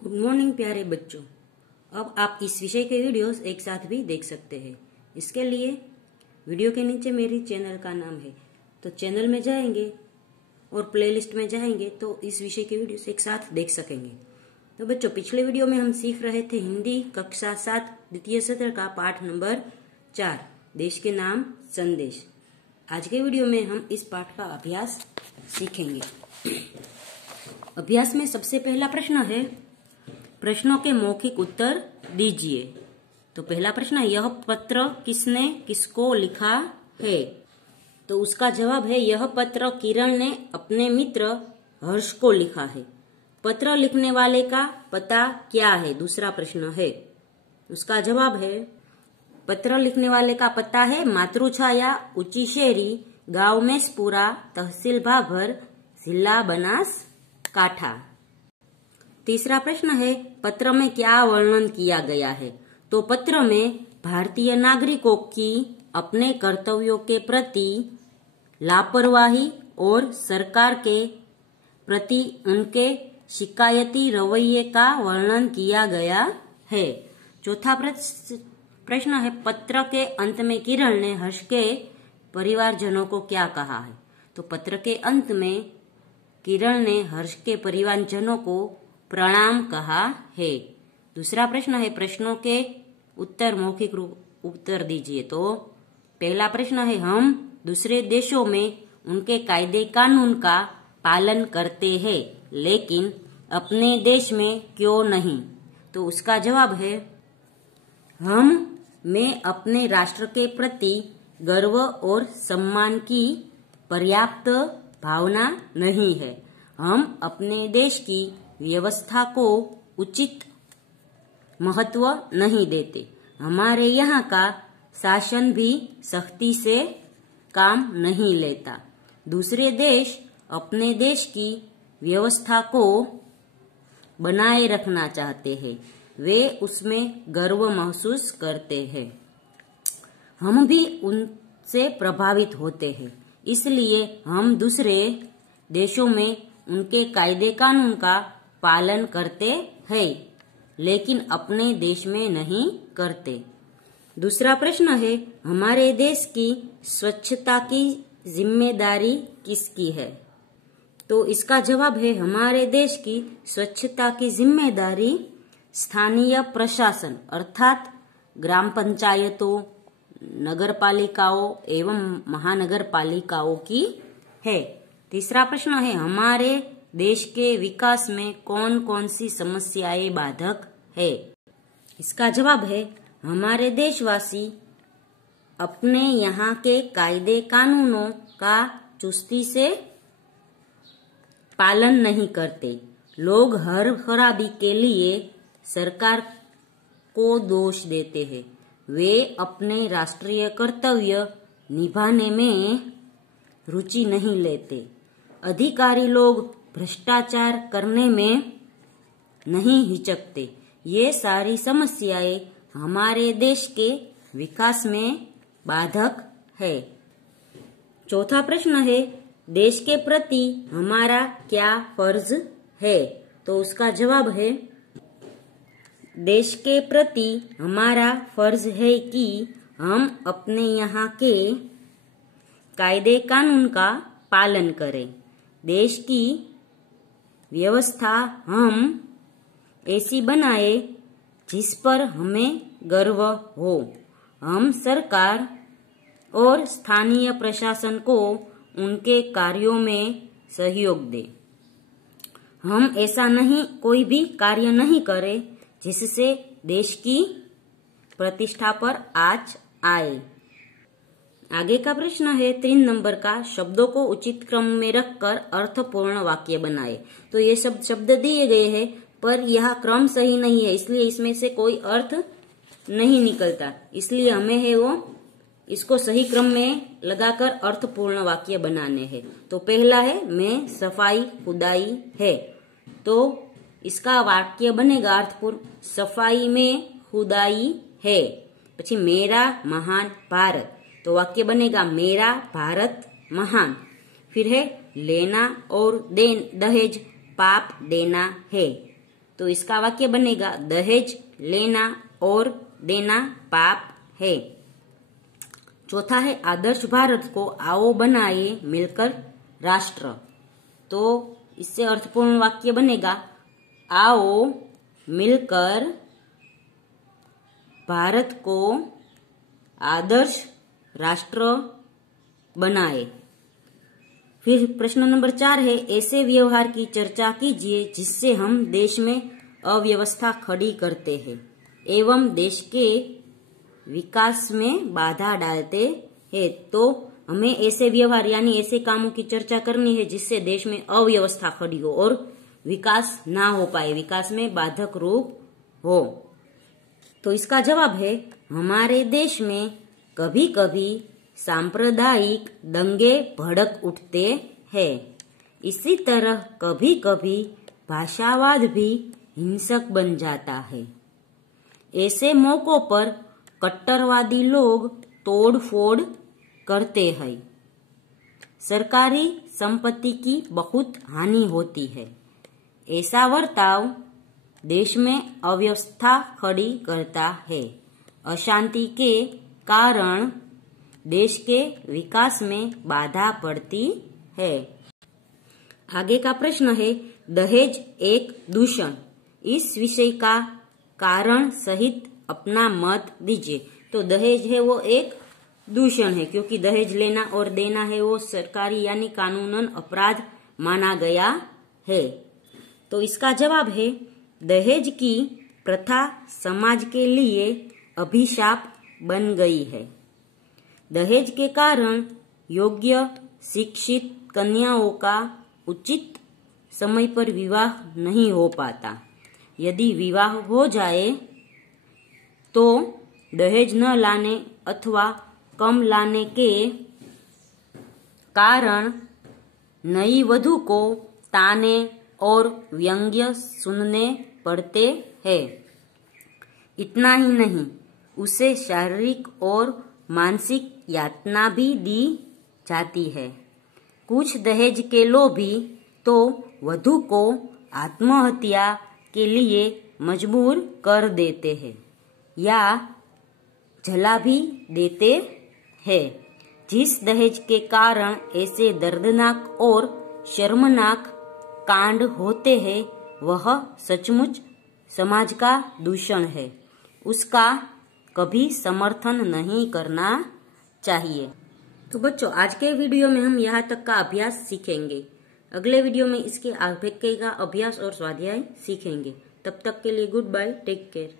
Good morning प्यारे बच्चों। अब आप इस विषय के वीडियोस एक साथ भी देख सकते हैं। इसके लिए वीडियो के नीचे मेरी चैनल का नाम है, तो चैनल में जाएंगे और प्लेलिस्ट में जाएंगे तो इस विषय के वीडियोस एक साथ देख सकेंगे। तो बच्चों, पिछले वीडियो में हम सीख रहे थे हिंदी कक्षा 7 द्वितीय सत्र का पाठ नंबर 4 देश के नाम संदेश। आज के वीडियो में हम इस पाठ का अभ्यास सीखेंगे। अभ्यास में सबसे पहला प्रश्न है, प्रश्नों के मौखिक उत्तर दीजिए। तो पहला प्रश्न है, यह पत्र किसने किसको लिखा है? तो उसका जवाब है, यह पत्र किरण ने अपने मित्र हर्ष को लिखा है। पत्र लिखने वाले का पता क्या है? दूसरा प्रश्न है, उसका जवाब है, पत्र लिखने वाले का पता है मातृछाया, ऊंची शेरी, गांव मेसपुरा, तहसील भाभर, जिला बनासकांठा। तीसरा प्रश्न है, पत्र में क्या वर्णन किया गया है? तो पत्र में भारतीय नागरिकों की अपने कर्तव्यों के प्रति लापरवाही और सरकार के प्रति उनके शिकायती रवैये का वर्णन किया गया है। चौथा प्रश्न है, पत्र के अंत में किरण ने हर्ष के परिवारजनों को क्या कहा है? तो पत्र के अंत में किरण ने हर्ष के परिवारजनों को प्रणाम कहा है। दूसरा प्रश्न है, प्रश्नों के उत्तर मौखिक रूप उत्तर दीजिए। तो पहला प्रश्न है, हम दूसरे देशों में उनके कायदे कानून का पालन करते हैं, लेकिन अपने देश में क्यों नहीं? तो उसका जवाब है, में अपने राष्ट्र के प्रति गर्व और सम्मान की पर्याप्त भावना नहीं है। हम अपने देश की व्यवस्था को उचित महत्व नहीं देते। हमारे यहाँ का शासन भी सख्ती से काम नहीं लेता। दूसरे देश अपने देश की व्यवस्था को बनाए रखना चाहते हैं, वे उसमें गर्व महसूस करते हैं। हम भी उनसे प्रभावित होते हैं, इसलिए हम दूसरे देशों में उनके कायदे कानून का पालन करते हैं, लेकिन अपने देश में नहीं करते। दूसरा प्रश्न है, हमारे देश की स्वच्छता की जिम्मेदारी किसकी है? तो इसका जवाब है, हमारे देश की स्वच्छता की जिम्मेदारी स्थानीय प्रशासन अर्थात ग्राम पंचायतों, नगर पालिकाओं एवं महानगर पालिकाओं की है। तीसरा प्रश्न है, हमारे देश के विकास में कौन कौन सी समस्याएं बाधक है? इसका जवाब है, हमारे देशवासी अपने यहाँ के कायदे कानूनों का चुस्ती से पालन नहीं करते। लोग हर खराबी के लिए सरकार को दोष देते हैं। वे अपने राष्ट्रीय कर्तव्य निभाने में रुचि नहीं लेते। अधिकारी लोग भ्रष्टाचार करने में नहीं हिचकते। ये सारी समस्याएं हमारे देश के विकास में बाधक है। चौथा प्रश्न है, देश के प्रति हमारा क्या फर्ज है? तो उसका जवाब है, देश के प्रति हमारा फर्ज है कि हम अपने यहाँ के कायदे कानून का पालन करें। देश की व्यवस्था हम ऐसी बनाए जिस पर हमें गर्व हो। हम सरकार और स्थानीय प्रशासन को उनके कार्यों में सहयोग दें। हम ऐसा कोई भी कार्य नहीं करें जिससे देश की प्रतिष्ठा पर आँच आए। आगे का प्रश्न है, 3 नंबर का, शब्दों को उचित क्रम में रखकर अर्थपूर्ण वाक्य बनाए। तो ये सब शब्द दिए गए हैं, पर यह क्रम सही नहीं है, इसलिए इसमें से कोई अर्थ नहीं निकलता। इसलिए हमें है वो इसको सही क्रम में लगाकर अर्थपूर्ण वाक्य बनाने हैं। तो पहला है, मैं सफाई खुदाई है। तो इसका वाक्य बनेगा अर्थपूर्ण, सफाई में खुदाई है। પછી मेरा महान भारत, तो वाक्य बनेगा मेरा भारत महान। फिर है लेना और दहेज पाप देना है। तो इसका वाक्य बनेगा दहेज लेना और देना पाप है। चौथा है आदर्श भारत को आओ बनाए मिलकर राष्ट्र। तो इससे अर्थपूर्ण वाक्य बनेगा आओ मिलकर भारत को आदर्श राष्ट्र बनाए। फिर प्रश्न नंबर 4 है ऐसे व्यवहार की चर्चा कीजिए जिससे हम देश में अव्यवस्था खड़ी करते हैं एवं देश के विकास में बाधा डालते हैं। तो हमें ऐसे व्यवहार यानी ऐसे कामों की चर्चा करनी है जिससे देश में अव्यवस्था खड़ी हो और विकास ना हो पाए, विकास में बाधक रूप हो। तो इसका जवाब है हमारे देश में कभी कभी सांप्रदायिक दंगे भड़क उठते हैं। इसी तरह कभी कभी भाषावाद भी हिंसक बन जाता है। ऐसे मौकों पर कट्टरवादी लोग तोड़-फोड़ करते हैं। सरकारी संपत्ति की बहुत हानि होती है। ऐसा बर्ताव देश में अव्यवस्था खड़ी करता है। अशांति के कारण देश के विकास में बाधा पड़ती है। आगे का प्रश्न है दहेज एक दूषण। इस विषय का कारण सहित अपना मत दीजिए। तो दहेज है वो एक दूषण है क्योंकि दहेज लेना और देना है वो सरकारी यानी कानूनन अपराध माना गया है। तो इसका जवाब है दहेज की प्रथा समाज के लिए अभिशाप बन गई है। दहेज के कारण योग्य शिक्षित कन्याओं का उचित समय पर विवाह नहीं हो पाता। यदि विवाह हो जाए तो दहेज न लाने अथवा कम लाने के कारण नई वधू को ताने और व्यंग्य सुनने पड़ते हैं। इतना ही नहीं, उसे शारीरिक और मानसिक यातना भी दी जाती है। कुछ दहेज के लोभी तो वधू को आत्महत्या के लिए मजबूर कर देते हैं या जला भी देते हैं। जिस दहेज के कारण ऐसे दर्दनाक और शर्मनाक कांड होते हैं वह सचमुच समाज का दूषण है। उसका कभी समर्थन नहीं करना चाहिए। तो बच्चों आज के वीडियो में हम यहाँ तक का अभ्यास सीखेंगे। अगले वीडियो में इसके आगे का अभ्यास और स्वाध्याय सीखेंगे। तब तक के लिए गुड बाय, टेक केयर।